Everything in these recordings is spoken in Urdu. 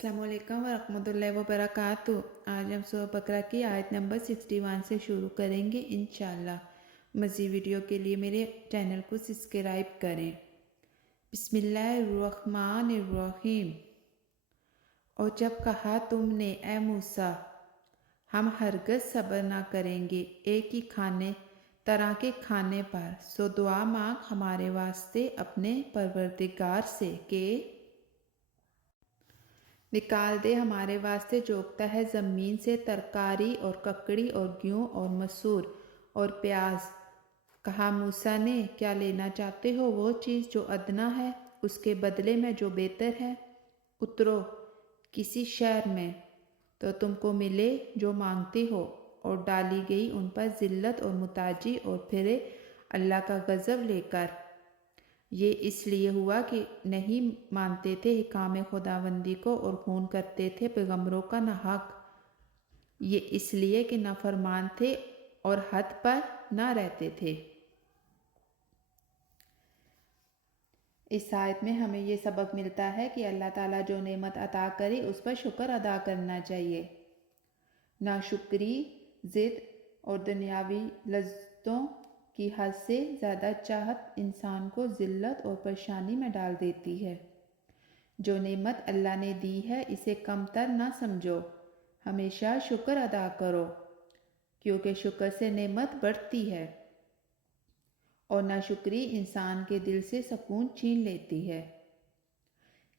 السلام علیکم ورحمۃ اللہ وبرکاتہ۔ آج ہم سورہ بقرہ کی آیت نمبر 61 سے شروع کریں گے انشاءاللہ۔ مزید ویڈیو کے لیے میرے چینل کو سبسکرائب کریں۔ بسم اللہ الرحمن الرحیم۔ اور جب کہا تم نے اے موسیٰ ہم ہرگز صبر نہ کریں گے ایک ہی طرح کے کھانے پر، سو دعا مانگ ہمارے واسطے اپنے پروردگار سے کہ نکال دے ہمارے واسطے جو اگتا ہے زمین سے ترکاری اور ککڑی اور گیہوں اور مسور اور پیاز۔ کہا موسیٰ نے کیا لینا چاہتے ہو؟ وہ چیز جو ادنا ہے اس کے بدلے میں جو بہتر ہے۔ اترو کسی شہر میں تو تم کو ملے جو مانگتے ہو۔ اور ڈالی گئی ان پر ذلت اور محتاجی اور پھرے اللہ کا غضب لے کر۔ یہ اس لیے ہوا کہ نہیں مانتے تھے احکام خداوندی کو اور خون کرتے تھے پیغمبروں کا ناحق۔ یہ اس لیے کہ نافرمان تھے اور حد پر نہ رہتے تھے۔ اس آیت میں ہمیں یہ سبق ملتا ہے کہ اللہ تعالیٰ جو نعمت عطا کرے اس پر شکر ادا کرنا چاہیے۔ ناشکری، ضد اور دنیاوی لذتوں کی حد سے زیادہ چاہت انسان کو ذلت اور پریشانی میں ڈال دیتی ہے۔ جو نعمت اللہ نے دی ہے اسے کم تر نہ سمجھو، ہمیشہ شکر ادا کرو، کیونکہ شکر سے نعمت بڑھتی ہے اور ناشکری انسان کے دل سے سکون چھین لیتی ہے۔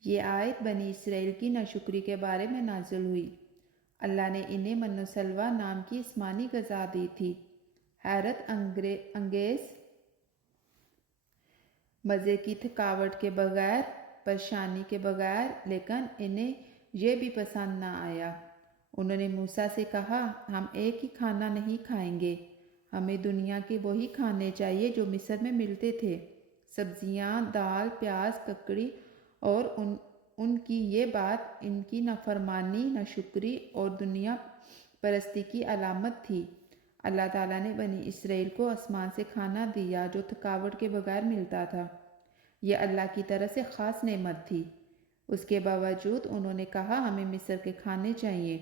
یہ آیت بنی اسرائیل کی ناشکری کے بارے میں نازل ہوئی۔ اللہ نے انہیں من و سلویٰ نام کی آسمانی غذا دی تھی، حیرت انگیز مزے کی، تھکاوٹ کے بغیر، پریشانی کے بغیر، لیکن انہیں یہ بھی پسند نہ آیا۔ انہوں نے موسیٰ سے کہا ہم ایک ہی کھانا نہیں کھائیں گے، ہمیں دنیا کے وہی کھانے چاہیے جو مصر میں ملتے تھے، سبزیاں، دال، پیاز، ککڑی۔ اور ان کی یہ بات ان کی نافرمانی، ناشکری اور دنیا پرستی کی علامت تھی۔ اللہ تعالیٰ نے بنی اسرائیل کو آسمان سے کھانا دیا جو تھکاوٹ کے بغیر ملتا تھا۔ یہ اللہ کی طرف سے خاص نعمت تھی۔ اس کے باوجود انہوں نے کہا ہمیں مصر کے کھانے چاہیے،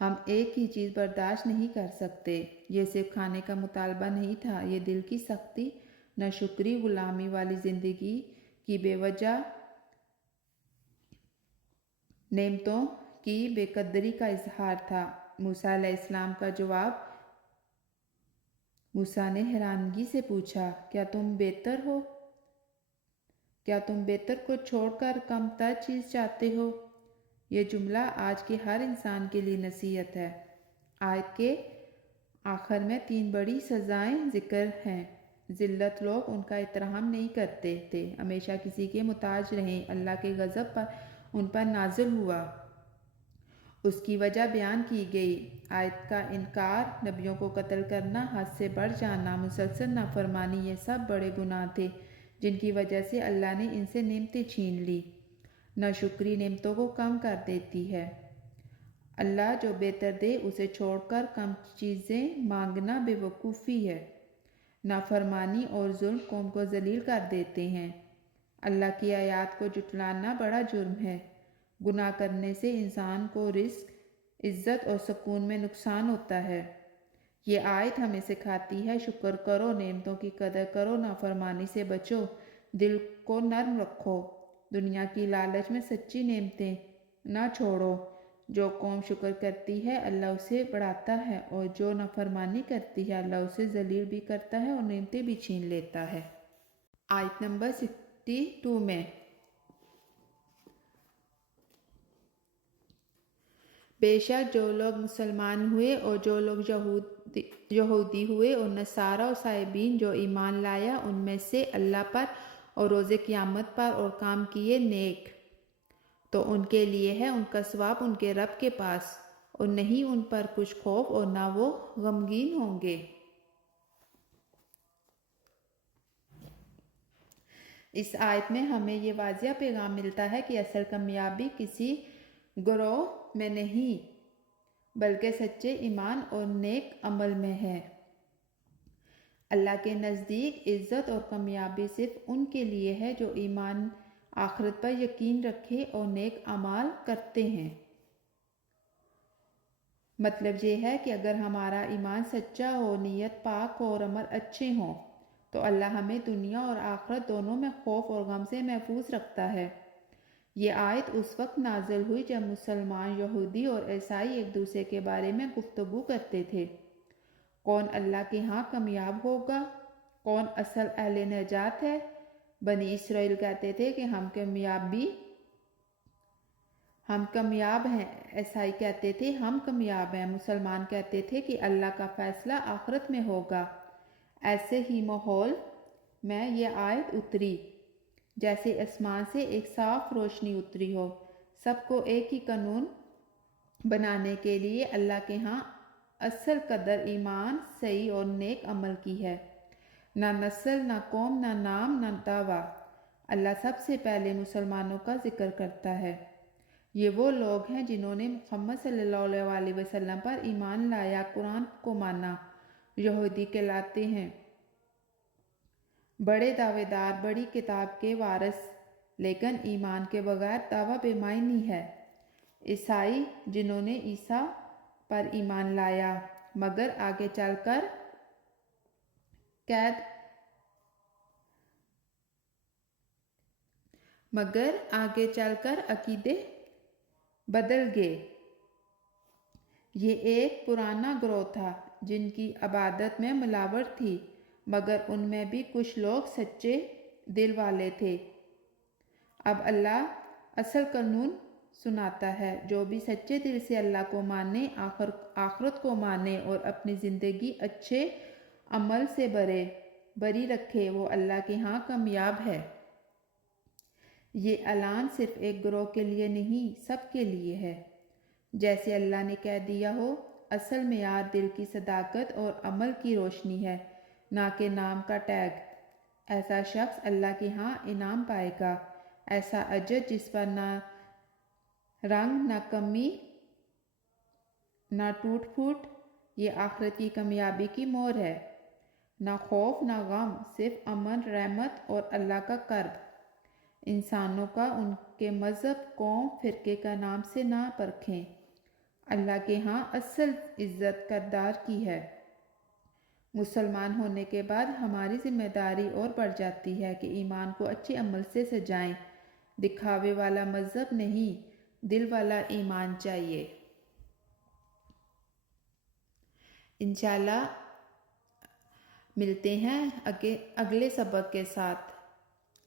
ہم ایک ہی چیز برداشت نہیں کر سکتے۔ یہ صرف کھانے کا مطالبہ نہیں تھا، یہ دل کی سختی، ناشکری، غلامی والی زندگی کی بے وجہ نعمتوں کی بے قدری کا اظہار تھا۔ موسیٰ علیہ السلام کا جواب۔ موسیٰ نے حیرانگی سے پوچھا کیا تم بہتر کو چھوڑ کر کم تر چیز چاہتے ہو؟ یہ جملہ آج کے ہر انسان کے لیے نصیحت ہے۔ آیت کے آخر میں 3 بڑی سزائیں ذکر ہیں۔ ذلت، لوگ ان کا احترام نہیں کرتے تھے، ہمیشہ کسی کے محتاج رہیں، اللہ کے غضب ان پر نازل ہوا، اس کی وجہ بیان کی گئی۔ آیت کا انکار، نبیوں کو قتل کرنا، حد سے بڑھ جانا، مسلسل نافرمانی، یہ سب بڑے گناہ تھے جن کی وجہ سے اللہ نے ان سے نعمتیں چھین لی۔ ناشکری نعمتوں کو کم کر دیتی ہے۔ اللہ جو بہتر دے اسے چھوڑ کر کم چیزیں مانگنا بے وقوفی ہے۔ نافرمانی اور ظلم قوم کو ذلیل کر دیتے ہیں۔ اللہ کی آیات کو جھٹلانا بڑا جرم ہے۔ گناہ کرنے سے انسان کو رزق، عزت اور سکون میں نقصان ہوتا ہے۔ یہ آیت ہمیں سکھاتی ہے شکر کرو، نعمتوں کی قدر کرو، نافرمانی سے بچو، دل کو نرم رکھو، دنیا کی لالچ میں سچی نعمتیں نہ چھوڑو۔ جو قوم شکر کرتی ہے اللہ اسے بڑھاتا ہے، اور جو نافرمانی کرتی ہے اللہ اسے ذلیل بھی کرتا ہے اور نعمتیں بھی چھین لیتا ہے۔ آیت نمبر 62 میں بے شک جو لوگ مسلمان ہوئے اور جو لوگ یہودی ہوئے اور نصارہ اور صابئین جو ایمان لایا ان میں سے اللہ پر اور روز قیامت پر اور کام کیے نیک، تو ان کے لیے ہے ان کا ثواب ان کے رب کے پاس، اور نہیں ان پر کچھ خوف اور نہ وہ غمگین ہوں گے۔ اس آیت میں ہمیں یہ واضح پیغام ملتا ہے کہ اصل کامیابی کسی گروہ میں نہیں بلکہ سچے ایمان اور نیک عمل میں ہے۔ اللہ کے نزدیک عزت اور کامیابی صرف ان کے لیے ہے جو ایمان آخرت پر یقین رکھے اور نیک اعمال کرتے ہیں۔ مطلب یہ ہے کہ اگر ہمارا ایمان سچا ہو، نیت پاک ہو اور عمل اچھے ہوں تو اللہ ہمیں دنیا اور آخرت دونوں میں خوف اور غم سے محفوظ رکھتا ہے۔ یہ آیت اس وقت نازل ہوئی جب مسلمان، یہودی اور عیسائی ایک دوسرے کے بارے میں گفتگو کرتے تھے۔ کون اللہ کے ہاں کامیاب ہوگا؟ کون اصل اہل نجات ہے؟ بنی اسرائیل کہتے تھے کہ ہم کامیاب ہیں، عیسائی کہتے تھے ہم کامیاب ہیں، مسلمان کہتے تھے کہ اللہ کا فیصلہ آخرت میں ہوگا۔ ایسے ہی ماحول میں یہ آیت اتری جیسے آسمان سے ایک صاف روشنی اتری ہو۔ سب کو ایک ہی قانون بنانے کے لیے اللہ کے ہاں اصل قدر ایمان، صحیح اور نیک عمل کی ہے، نہ نسل، نہ قوم، نہ نام، نہ دعویٰ۔ اللہ سب سے پہلے مسلمانوں کا ذکر کرتا ہے۔ یہ وہ لوگ ہیں جنہوں نے محمد صلی اللہ علیہ وسلم پر ایمان لایا، قرآن کو مانا۔ یہودی کہلاتے ہیں بڑے دعوے دار، بڑی کتاب کے وارث، لیکن ایمان کے بغیر دعویٰ بے معنی ہے۔ عیسائی جنہوں نے عیسیٰ پر ایمان لایا مگر آگے چل کر عقیدے بدل گئے۔ یہ ایک پرانا گروہ تھا جن کی عبادت میں ملاوٹ تھی، مگر ان میں بھی کچھ لوگ سچے دل والے تھے۔ اب اللہ اصل قانون سناتا ہے، جو بھی سچے دل سے اللہ کو مانے، آخرت کو مانے اور اپنی زندگی اچھے عمل سے بری رکھے، وہ اللہ کے ہاں کامیاب ہے۔ یہ اعلان صرف ایک گروہ کے لیے نہیں، سب کے لیے ہے۔ جیسے اللہ نے کہہ دیا ہو، اصل معیار دل کی صداقت اور عمل کی روشنی ہے، نہ کہ نام کا ٹیگ۔ ایسا شخص اللہ کے ہاں انعام پائے گا، ایسا اجر جس پر نہ رنگ، نہ کمی، نہ ٹوٹ پھوٹ۔ یہ آخرت کی کامیابی کی مہر ہے۔ نہ خوف، نہ غم، صرف امن، رحمت اور اللہ کا قرب۔ انسانوں کا ان کے مذہب، قوم، فرقے کا نام سے نہ پرکھیں۔ اللہ کے ہاں اصل عزت کردار کی ہے۔ مسلمان ہونے کے بعد ہماری ذمہ داری اور بڑھ جاتی ہے کہ ایمان کو اچھے عمل سے سجائیں۔ دکھاوے والا مذہب نہیں، دل والا ایمان چاہیے۔ انشاءاللہ ملتے ہیں اگلے سبق کے ساتھ۔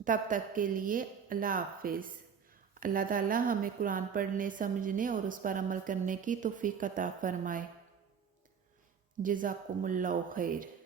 تب تک کے لیے اللہ حافظ۔ اللہ تعالیٰ ہمیں قرآن پڑھنے، سمجھنے اور اس پر عمل کرنے کی توفیق عطا فرمائے۔ جزاکم اللہ خیر۔